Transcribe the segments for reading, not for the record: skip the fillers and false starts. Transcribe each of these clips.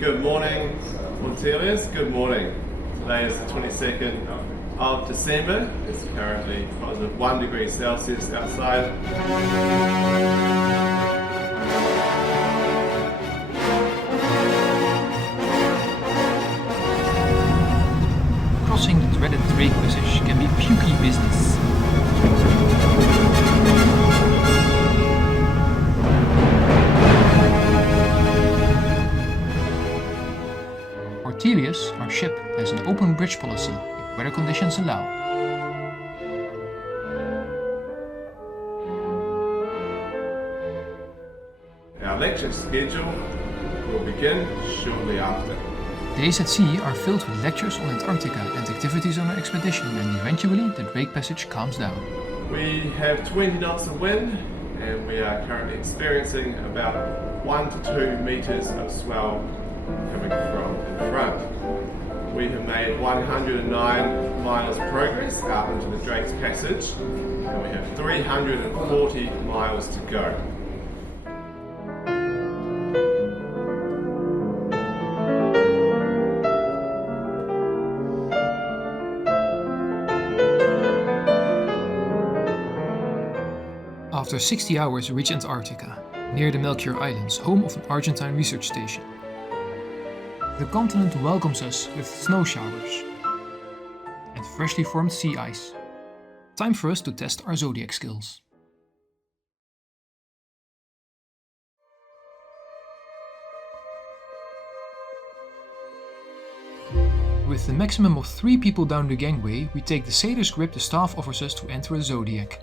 Good morning, Ortelius. Good morning. Today is the 22nd of December. It's currently positive 1 degree Celsius outside. Crossing the dreaded Drake passage can be pukey business. Ortelius, our ship, has an open bridge policy if weather conditions allow. Our lecture schedule will begin shortly after. Days at sea are filled with lectures on Antarctica and activities on our expedition, and eventually the Drake passage calms down. We have 20 knots of wind and we are currently experiencing about 1 to 2 meters of swell coming from in front. We have made 109 miles progress out into the Drake's Passage and we have 340 miles to go. After 60 hours we reach Antarctica, near the Melchior Islands, home of an Argentine research station. The continent welcomes us with snow showers and freshly formed sea ice. Time for us to test our zodiac skills. With the maximum of 3 people down the gangway, we take the sailor's grip the staff offers us to enter a zodiac.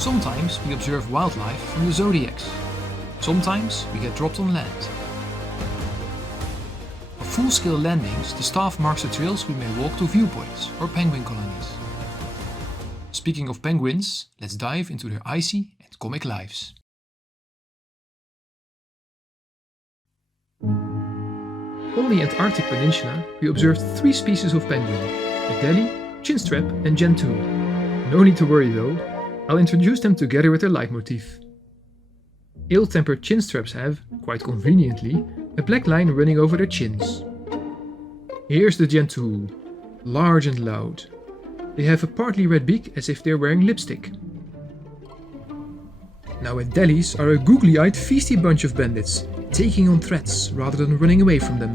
Sometimes we observe wildlife from the zodiacs. Sometimes we get dropped on land. For full-scale landings, the staff marks the trails we may walk to viewpoints or penguin colonies. Speaking of penguins, let's dive into their icy and comic lives. On the Antarctic Peninsula, we observed 3 species of penguin: Adelie, chinstrap and gentoo. No need to worry though, I'll introduce them together with their leitmotif. Ill-tempered chinstraps have, quite conveniently, a black line running over their chins. Here's the gentoo, large and loud. They have a partly red beak as if they're wearing lipstick. Now Adelies are a googly-eyed feisty bunch of bandits, taking on threats rather than running away from them.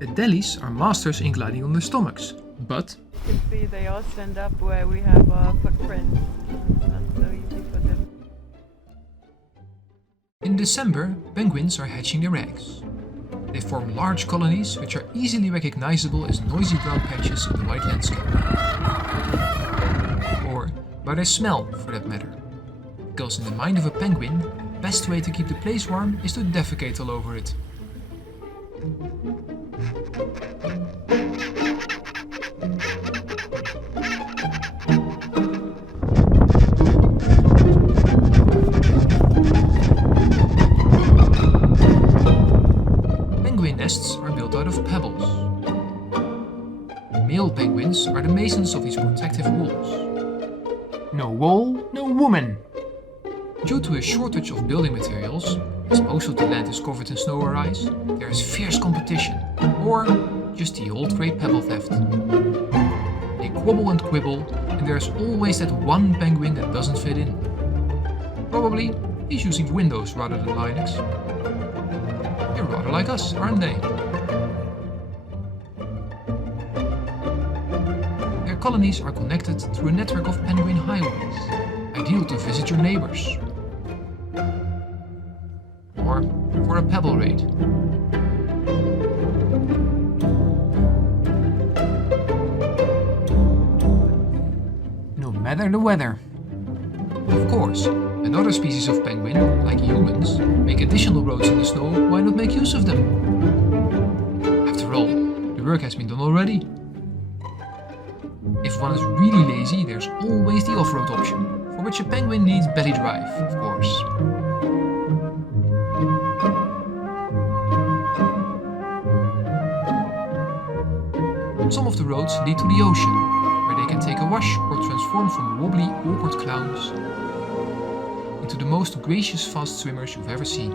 Adelies are masters in gliding on their stomachs, but you can see they all stand up where we have our footprints. Not so easy for them. in December, penguins are hatching their eggs. They form large colonies which are easily recognizable as noisy brown patches in the white landscape. Or by their smell, for that matter. Because in the mind of a penguin, the best way to keep the place warm is to defecate all over it. Penguin nests are built out of pebbles. No wall, no woman. Due to a shortage of building materials, as most of the land is covered in snow or ice, there is fierce competition, or just the old grey pebble theft. They quabble and quibble, and there's always that one penguin that doesn't fit in. Probably he's using Windows rather than Linux. They're rather like us, aren't they? Their colonies are connected through a network of penguin highways, ideal to visit your neighbors. Or for a pebble raid. No matter the weather. Of course, another species of penguin, like humans, make additional roads in the snow. Why not make use of them? After all, the work has been done already. If one is really lazy, there's always the off-road option, for which a penguin needs belly drive, of course. Some of the roads lead to the ocean, where they can take a wash or transform from wobbly, awkward clowns into the most gracious fast swimmers you've ever seen.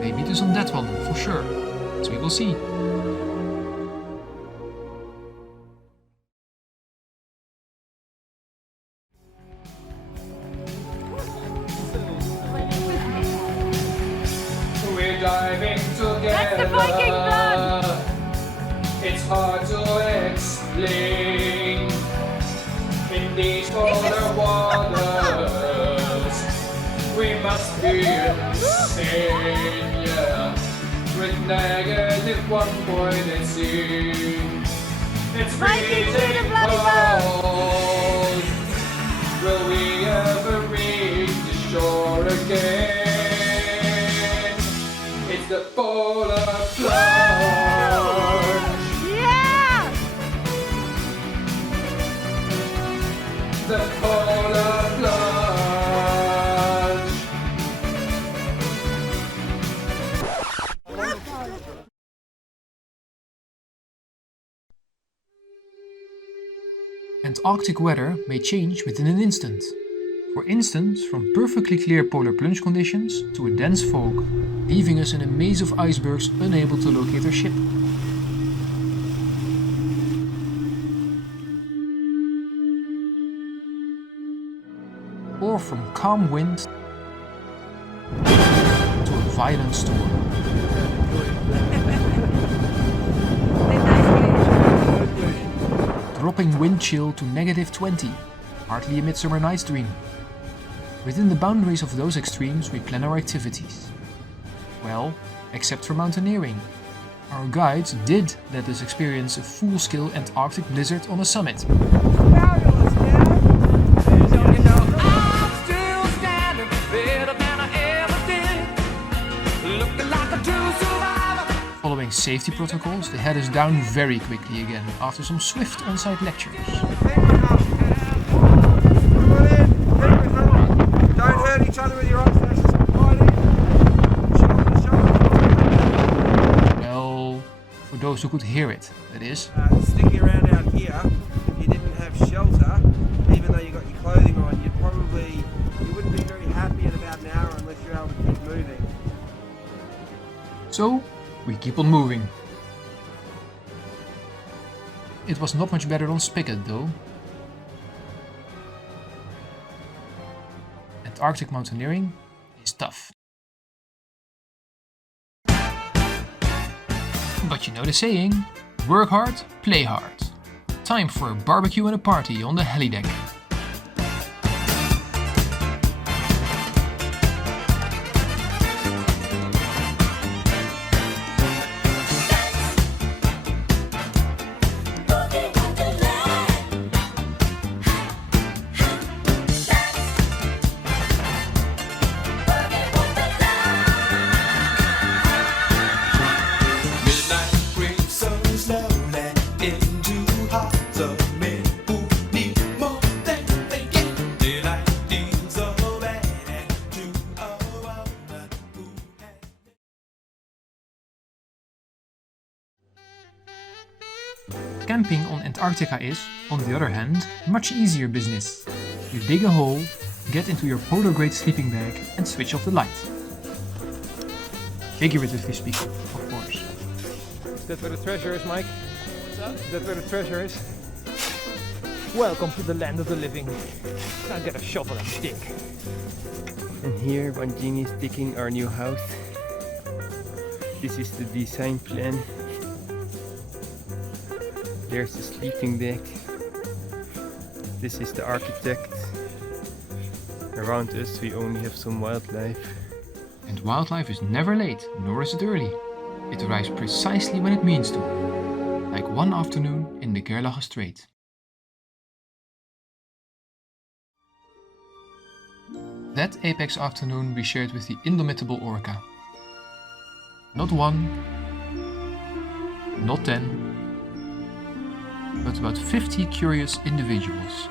They beat us on that one, for sure, as we will see. We're diving together. That's the Viking blood! It's hard to explain in these colder waters. We must be insane, yeah. With negative 1.8. It's Viking to the freezing bloody cold. Will we ever reach the shore again? It's the polar plunge. Yeah! The polar plunge. Antarctic weather may change within an instant. For instance, from perfectly clear polar plunge conditions to a dense fog, leaving us in a maze of icebergs unable to locate our ship. Or from calm wind to a violent storm. Dropping wind chill to -20, hardly a Midsummer Night's Dream. Within the boundaries of those extremes we plan our activities. Well, except for mountaineering. Our guides did let us experience a full-scale Antarctic blizzard on a summit. Fabulous, man! I'm still standing better than I ever did. Looking like a true survivor. Following safety protocols, they had us down very quickly again after some swift on-site lectures. Don't hurt each other with your eyes. That's just fighting. Shoulder to shoulder. Well, for those who could hear it, that is. Sticking around out here, if you didn't have shelter, even though you got your clothing on, you wouldn't be very happy in about an hour unless you're able to keep moving. So, we keep on moving. It was not much better on Spigot though. Antarctic mountaineering is tough. But you know the saying, work hard, play hard. Time for a barbecue and a party on the helideck. Camping on Antarctica is, on the other hand, much easier business. You dig a hole, get into your polar grade sleeping bag and switch off the light. Figuratively speaking, of course. Is that where the treasure is, Mike? What's that? Is that where the treasure is? Welcome to the land of the living. Now get a shovel and dig. And here Vanjini is digging our new house. This is the design plan. There's the sleeping deck. This is the architect. Around us we only have some wildlife. And wildlife is never late, nor is it early. It arrives precisely when it means to, like one afternoon in the Gerlach Strait. That apex afternoon we shared with the indomitable orca. Not one, not 10, but about 50 curious individuals.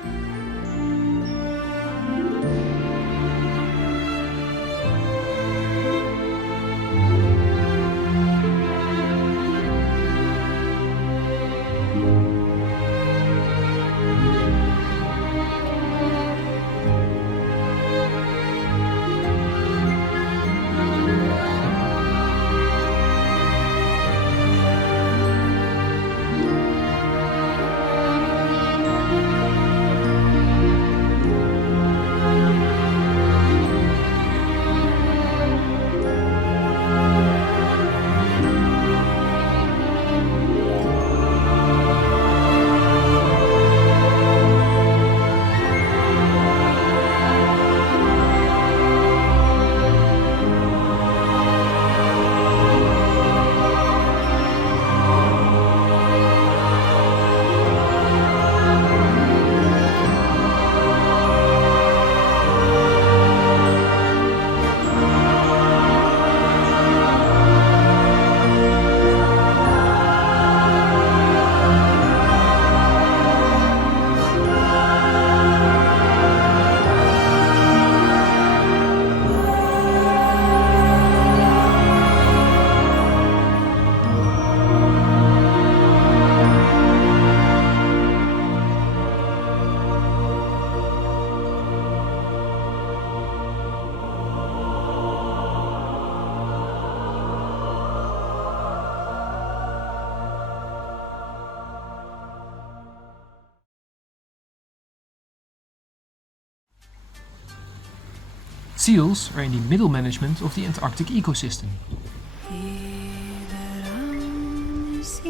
Seals are in the middle management of the Antarctic ecosystem.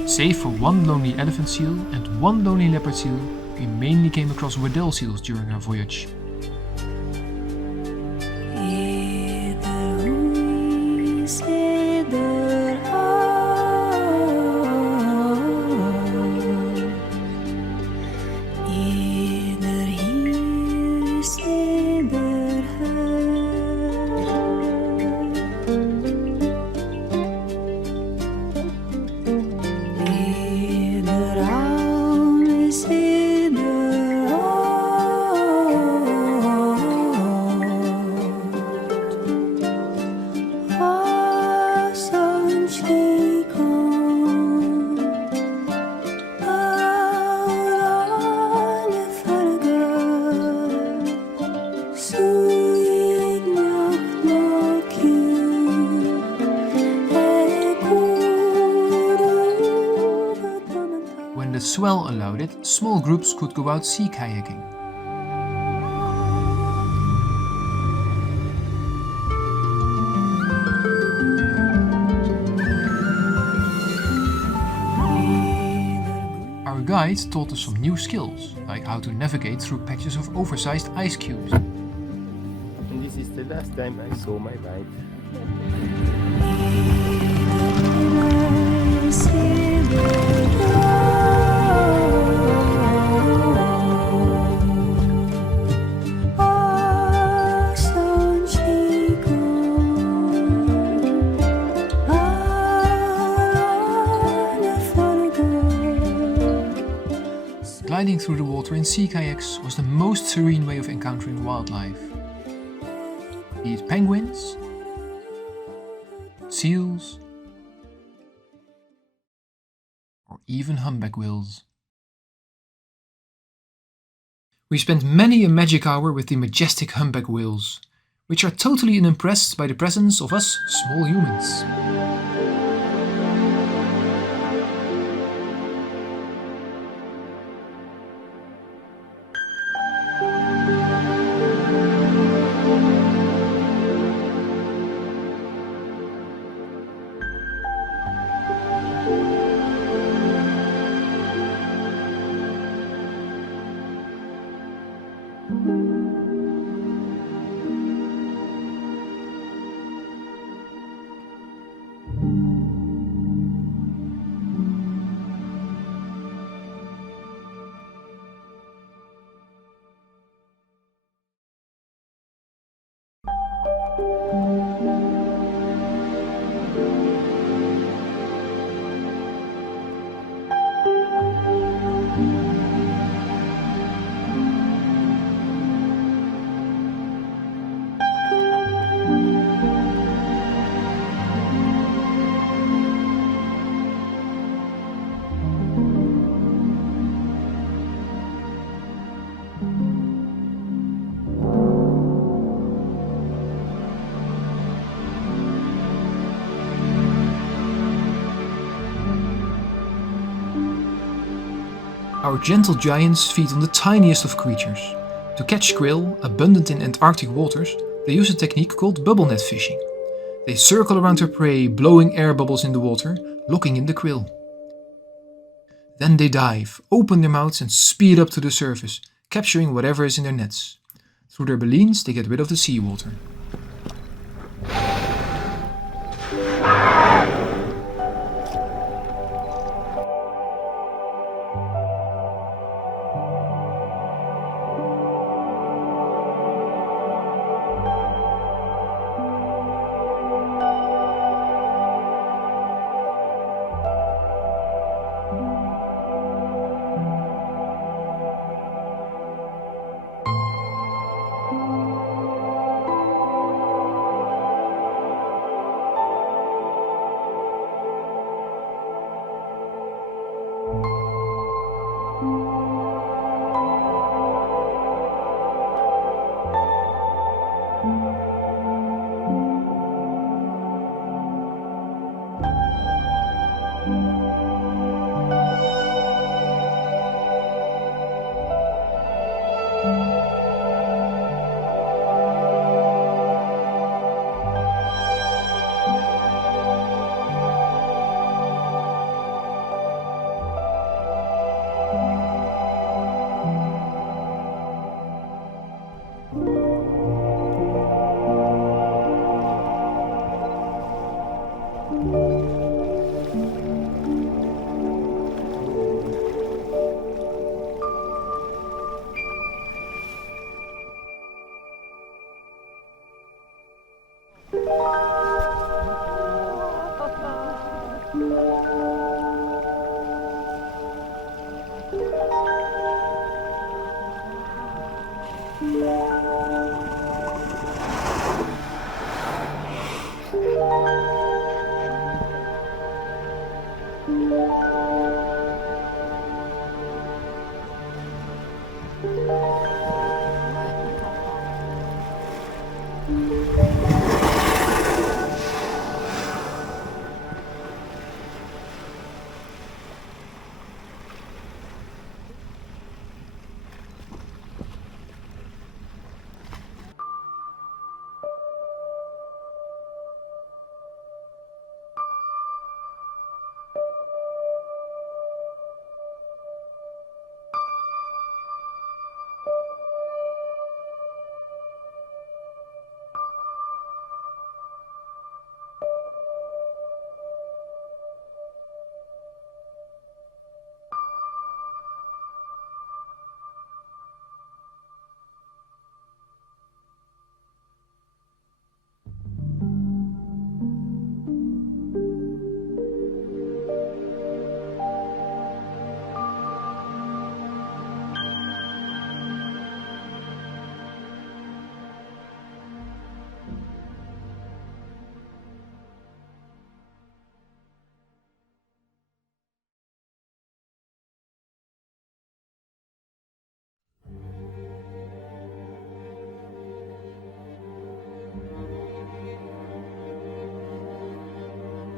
Save for one lonely elephant seal and one lonely leopard seal, we mainly came across Weddell seals during our voyage. When the swell allowed it, small groups could go out sea kayaking. Our guide taught us some new skills, like how to navigate through patches of oversized ice cubes. And this is the last time I saw my wife. Gliding through the water in sea kayaks was the most serene way of encountering wildlife. Be it penguins, seals, or even humpback whales. We spent many a magic hour with the majestic humpback whales, which are totally unimpressed by the presence of us small humans. Our gentle giants feed on the tiniest of creatures. To catch krill, abundant in Antarctic waters, they use a technique called bubble net fishing. They circle around their prey, blowing air bubbles in the water, locking in the krill. Then they dive, open their mouths and speed up to the surface, capturing whatever is in their nets. Through their balloons, they get rid of the seawater.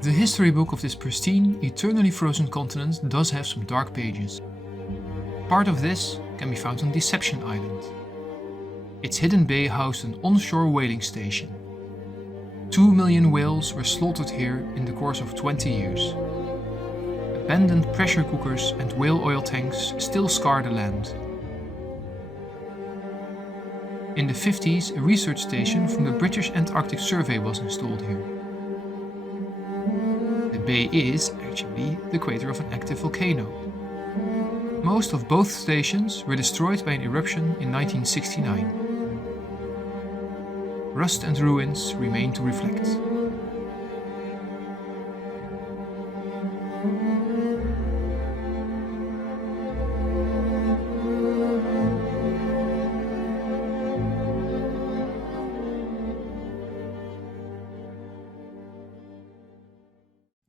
The history book of this pristine, eternally frozen continent does have some dark pages. Part of this can be found on Deception Island. Its hidden bay housed an onshore whaling station. 2 million whales were slaughtered here in the course of 20 years. Abandoned pressure cookers and whale oil tanks still scar the land. In the 50s, a research station from the British Antarctic Survey was installed here. The bay is actually the crater of an active volcano. Most of both stations were destroyed by an eruption in 1969. Rust and ruins remain to reflect.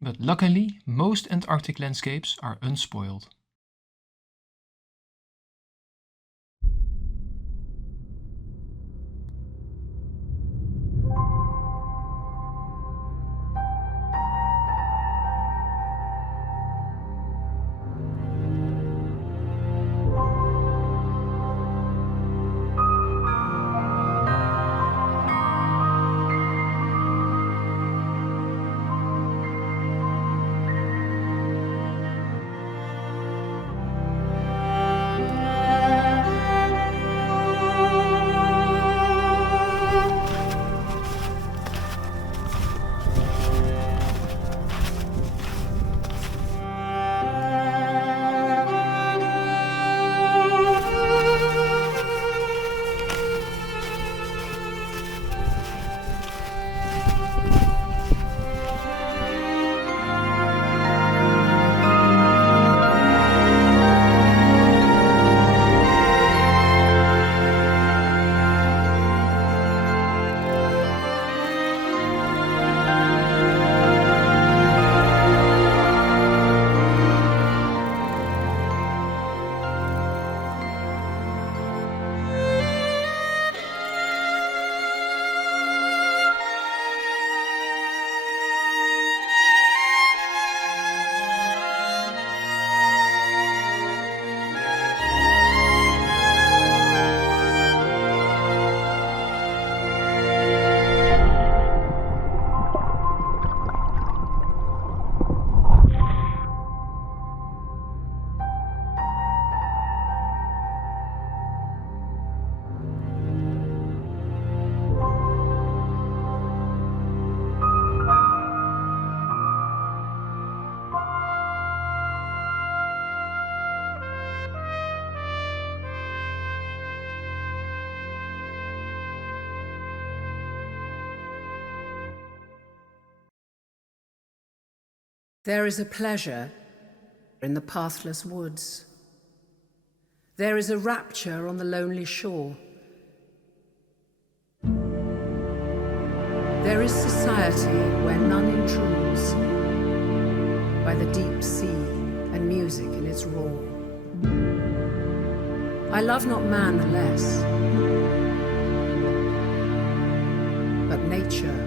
But luckily, most Antarctic landscapes are unspoiled. There is a pleasure in the pathless woods. There is a rapture on the lonely shore. There is society where none intrudes, by the deep sea and music in its roar. I love not man the less, but nature